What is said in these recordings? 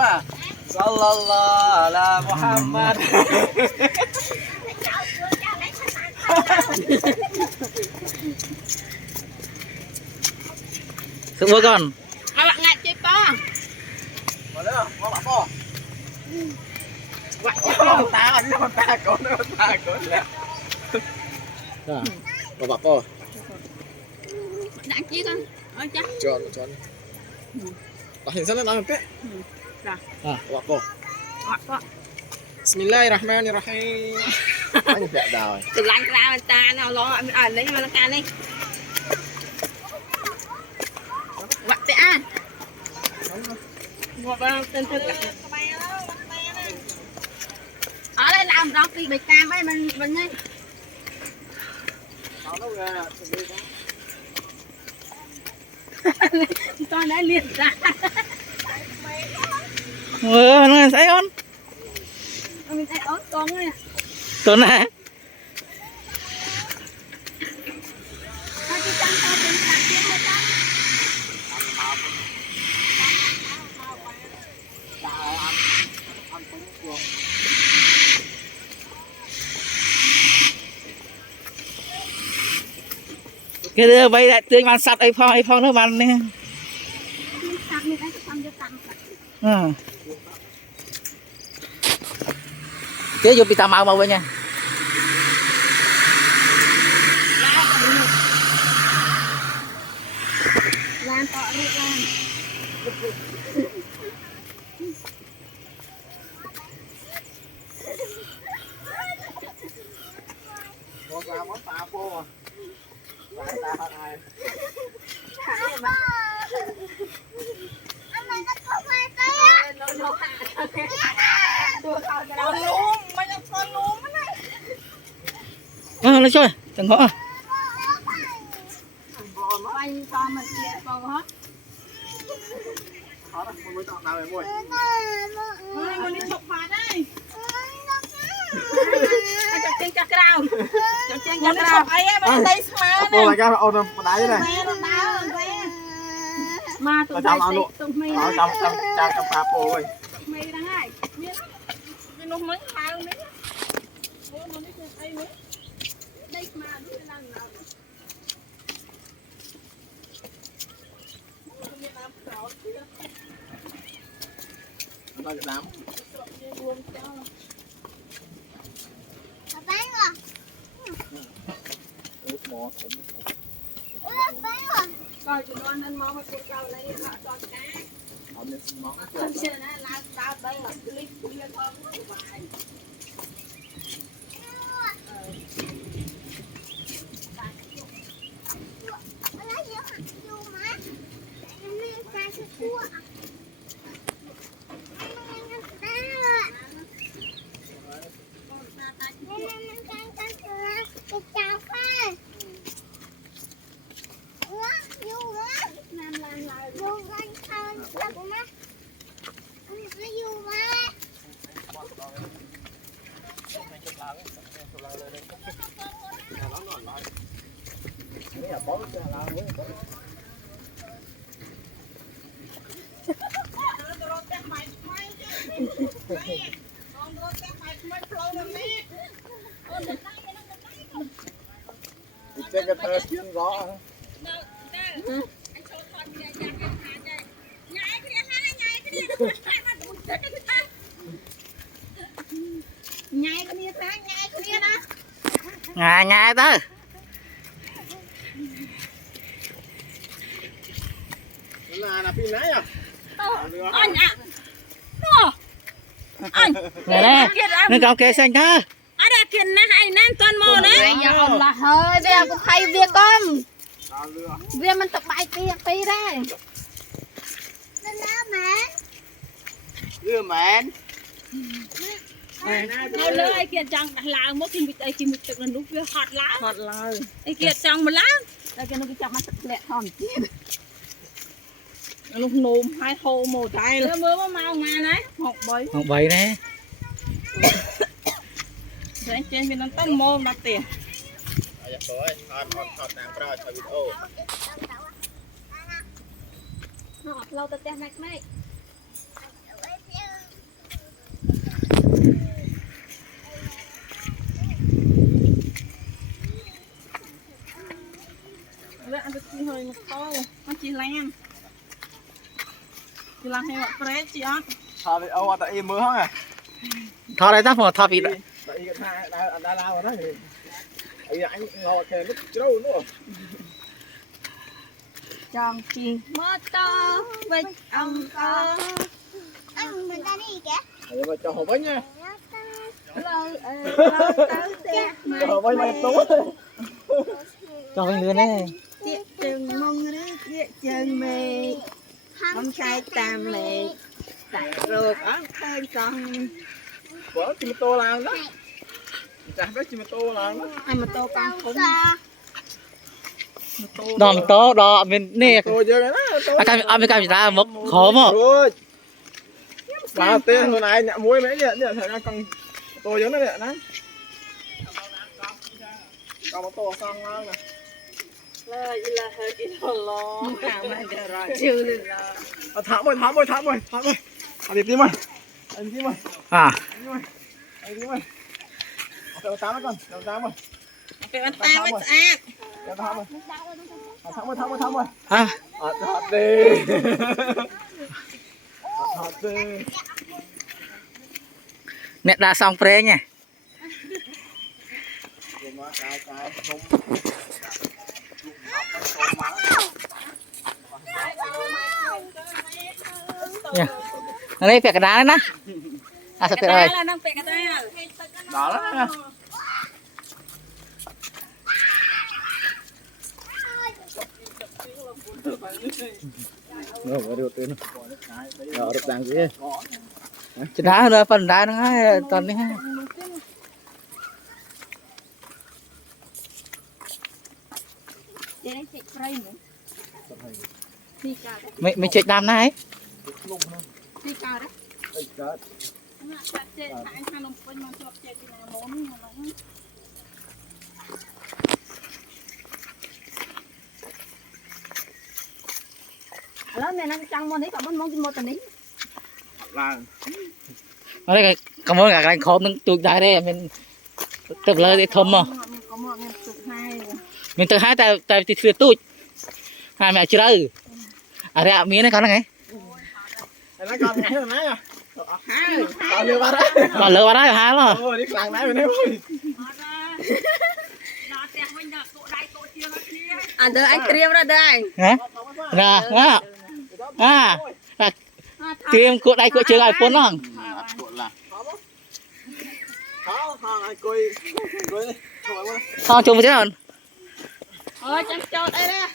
à sallallahu ala Muhammad Xuống bố con. Bạn ngại chơi po. Mà nữa, có bạn po. Vậy con ta con nè. Có bạn po. Đang chi con. Ơi chắc. Chọn. Bà hình sana namin pe. Rồi. Có bạn po. Po. Bismillahirrahmanirrahim. Anh đẹp đời. Từ lạnh ra mình ta nào lo ở lấy mà nó can đi. Vậy tệ à. Một bao tên thân ở đây làm đó khi bị cam ấy mình nhé. Con đã liền ra. Nó thấy con. Mình thấy ớt con này. Con này. Cái đưa bay lại tươi man sạch ai phong nó man nè. Kế vô bị tà màu vậy nha. Lan tọ rượu lan. Con ra món tà po à. Phải ta hết ai. Anh này nó có khoai tây á. Con lúm, mấy con lúm này. Nó chơi, đừng có. Anh cho mình kia con hết. Hết rồi, con mới chọn nào vậy muội. Mình đi chụp phạt đây. Anh chụp trên chặt rau. Chụp trên chặt rau. Ai em ở đây mà. Cô lại cái ôn đáy này. Mà tụi mày trong pha po ơi. mày đang ai? Cái nó mấy phao đấy. Nó đi đây nữa. Đây mà đi làm nào. Nó cái đám. Bán rồi. Mỏ. Bán rồi. Coi tụi nó ăn máu mà tụi tao lấy họ cho cá. Họ nên mỏ. Không xem nó làm tao đây là clip kia thôi cũng vài. Trên cái thơ tiếng gió. Nhai cái nia ta, nhai cái nia đó. Ngài đó. Là pin nãy à? Anh ạ. Anh. Này nè. Nó cao kê xanh đó. Ada kian na hai nan tuan mo na. Ya Allah ơi, bây giờ cũng hay việc con. Việc mình tập bài tiệc tí đây. Nên lá mẹ. Đưa mẹ. Thôi lỡ ai kia chẳng đặt lá một thì ai kia một chục lần lúc việc hot lá. Hot lá. Ai kia chẳng một lá. Đây cái nó cái chọc nó thật lẹ hòm chết. Lúc nôm hai thô mồ trái nữa mưa mau mà này. Học bấy nè. Đấy trên bên nó tông mồm đặt tiền. Dạ rồi, hot nàng pro cho video. Nó lâu tới tem này này. Lẽ ăn được chi hơi một tô, nó chỉ làm. Chỉ làm hay một press chị á. Thọ thì ô tại im mưa hả? thọ đây ta mà thọ bị Tại cái thai đã lao rồi đó thì anh ngồi kề lúc trâu nữa. Chọn chi mơ to với ông to. Anh mình ta đi kìa. Rồi mà cho hộp bánh nha. Lời tới tiết Hộp bánh mày tốt. cho cái lươn này tiết chừng mong rít tiết chừng mê. Không sai tam mê. Tại rồi ở khơi con. Bữa chim tô làm đó. Chả biết chim tô làm đó. Ăn mà tô con khủng. đòn to đò mình nè Tô chơi cái đó. anh cái ra một khó mà Rồi. Bà tên hồi này nhẹ muối mấy điện điện thời gian còn tô giống nó điện đấy. Còn một tô xong ngon nè. Lời là hơi ít lo. Hả mà giờ rồi chưa được rồi. Thảm ơi. Anh đi tim ơi. Anh tim ơi. à Anh tim ơi. Đầu tám ấy con, đầu tám ơi. Cái bánh ta mới sạch. Đầu tám ơi. Thảm ơi. à Thật đi. Thật đi. nè đã xong pre nha nha ở đây phải cái đá đấy nè à sao ơi Là đang phải cái ta. Đó đó. Rồi, vào điều tên. Rồi, được đàng gì. cái đá rồi phần đá nó ngay toàn đi ha Để nó chạyray nữa. Đi cả đấy. mình chạy đam này Đi cả đấy. Ây chết. Nó chạy chạy anh ăn nông quanh mà cho chạy thì là món mà nó. Đó mẹ đang chăng món đấy cả món một tần đấy. Là ở đây cảm ơn cả anh khóm nó tụt dài đây mình tập lời để thầm mà Có một mình tự hai. mình tự hai tại thì tụt hai mẹ chưa đâu à đây miếng này con này nó còn ngày rồi nãy à. Còn lừa ba đấy. còn lỡ vào đây hai lo Ôi đi làng nãy mình em ơi. Anh tới anh kia ra đây. hả ra à tìm của đây của trường iPhone không Thôi coi đi. thôi chung với chứ rồi Ôi chẳng cho đây nè.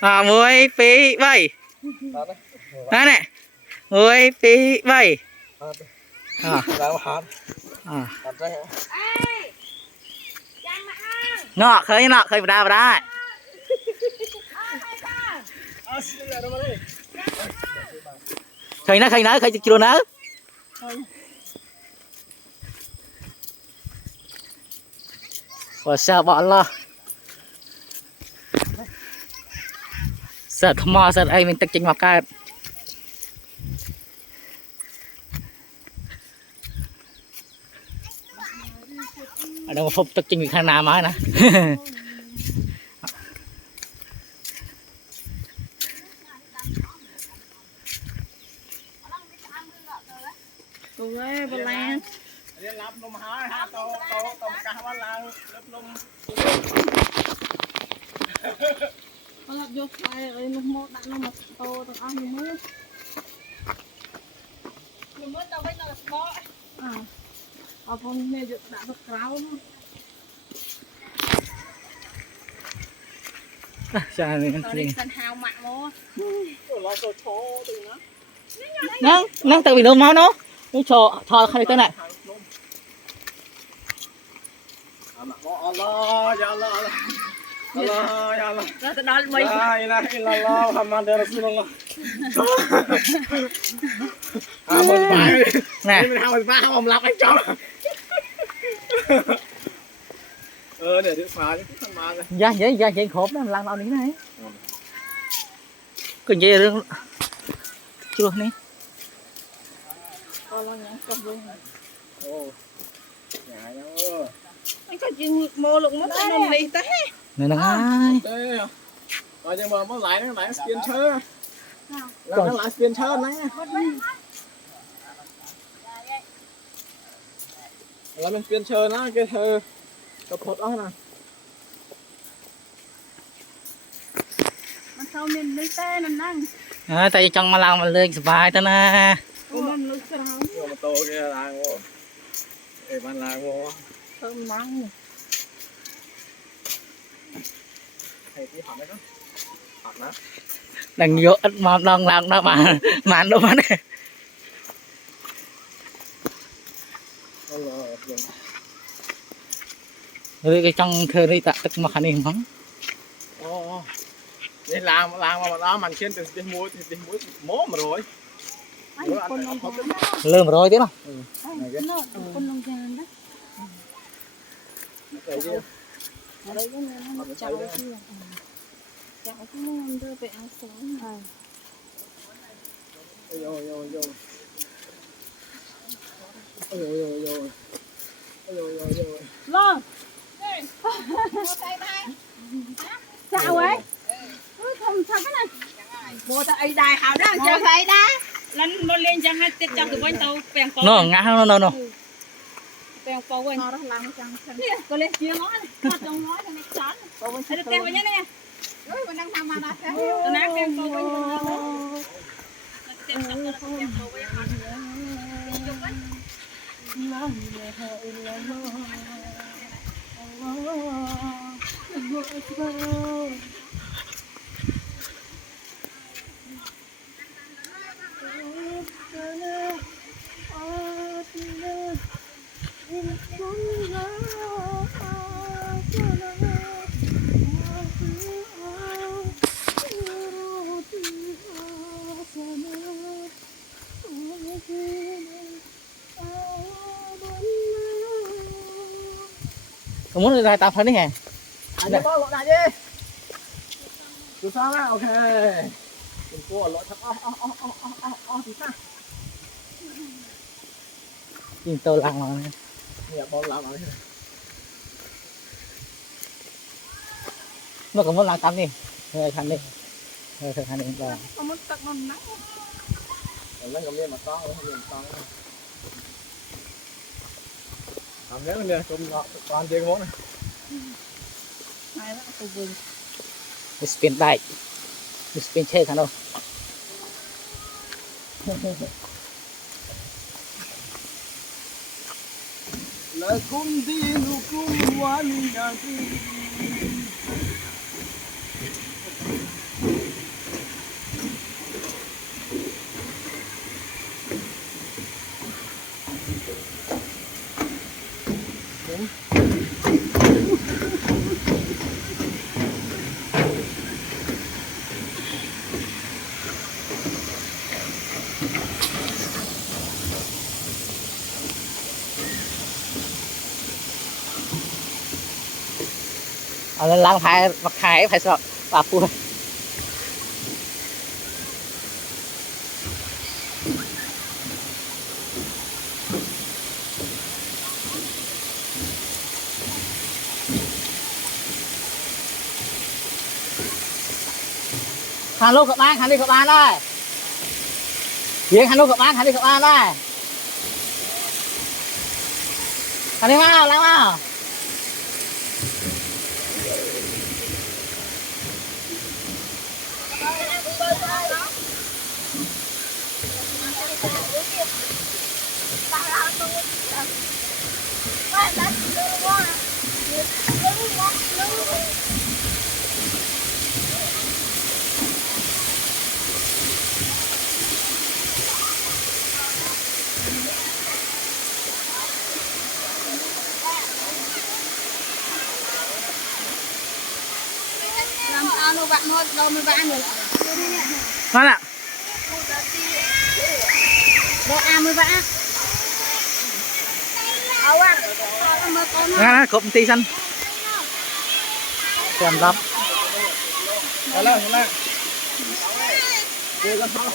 à muối phí bảy đó nè muối phí bảy à à nọ khơi vào đây khơi nó khơi chưa nó và sao bọn lo sợ thầm mò sợ ai mình tập trình mặc cái ở đâu mà phục tập trình việc hàng nào mà nè Tụi ơi bà Lan. Liên lập nôm hỏi ha tô cá hoa lan lớp nôm. Nó lập vô khai ơi nó mốt đặt nó một tô tao ăn nó mới. Nó mới tao với tao là bó. À. Ở con này được đã được rau luôn. sao này Tao đi sân hào mạng luôn. Lo tô chó từ nó tự bị nôn máu nó cho thò khai tên này Allah ya Allah Allah ya Allah. Ra tao đo mấy. La ilaha illallah Muhammadur Rasulullah. Mình phải nè mình không làm anh cho. Để đi phá những thằng ma này. Dạ khốp nó làm những này còn gì nữa chưa nè Lo nhắn cầm luôn. Ồ. Ngại nhau. Anh có chuyện mô lượng mất nó đi ta. này là ai Đây. nhưng mà mới lại spiên chơi lại spiên chơi nắng là mình spiên chơi nó cái thơ tập hợp đó nè มันเข้าเน้นเลยแต่นั่นนั่ง แต่จังมาลางมันเลยสบายแต่นะ มันลึกกระหัง vô mà tô kia làng vô để bàn làng vô เติมมัง thầy đi học đấy đó học đó ดังเยอะมาลองลางนะมาดูมัน rồi cái trong thơ đi tạ tức mặc hìnhมั้ง đi làm mà đó mình trên từ muối mố mà rồi ไอ้คนลงแทน เริ่มร้อยทีละ เนอะคนลงแทนนะ cái gì อะไรก็เนี่ยมันเจ้าที่เจ้าที่มันเดินไปเอาสอง vô lon chào ấy không sao cái này bộ ta ấy đài hào đó chào thầy đó lần một lên chẳng hay tiếp chào từ bên tàu bèn co โน่งาโน่ bèn co bên nó làm chẳng nè có lên chia nó này trong nó thì nó chán thấy được tên với nhá nè mình đang làm mà đó tôi nói bèn co bên có muốn ra tao thấy đấy hả anh đi gọi lại đi từ sao nào ok đừng cô ở lỗi thật thì sao nhìn tôi lăng rồi nhà con làm rồi nó có muốn làm tắm đi thôi thành đi thôi thành đi rồi có muốn tặng nó nắng lấy cầm lên mà to không liền to làm nếu nè cùng ngọt toàn chơi món này này đó tôi vừa đi spin đại đi spin chơi thằng đâu lakum dinukum waliyadinเอาแล้วล้างพายมาขายพายสอบปากปูหันลูกกลับบ้านหันđiกลับบ้านได้เลี้ยงหันลูกกลับบ้านหันđiกลับบ้านได้หันđiมาล้างมาlàm sao nó bạn nó đâu mới bạn đượcนั่นแหละ đâu à mới bạnเอาอ่ะมาก่อน งั้นนะกบตีสันเตรียมรับ Hello, hello. Đưa con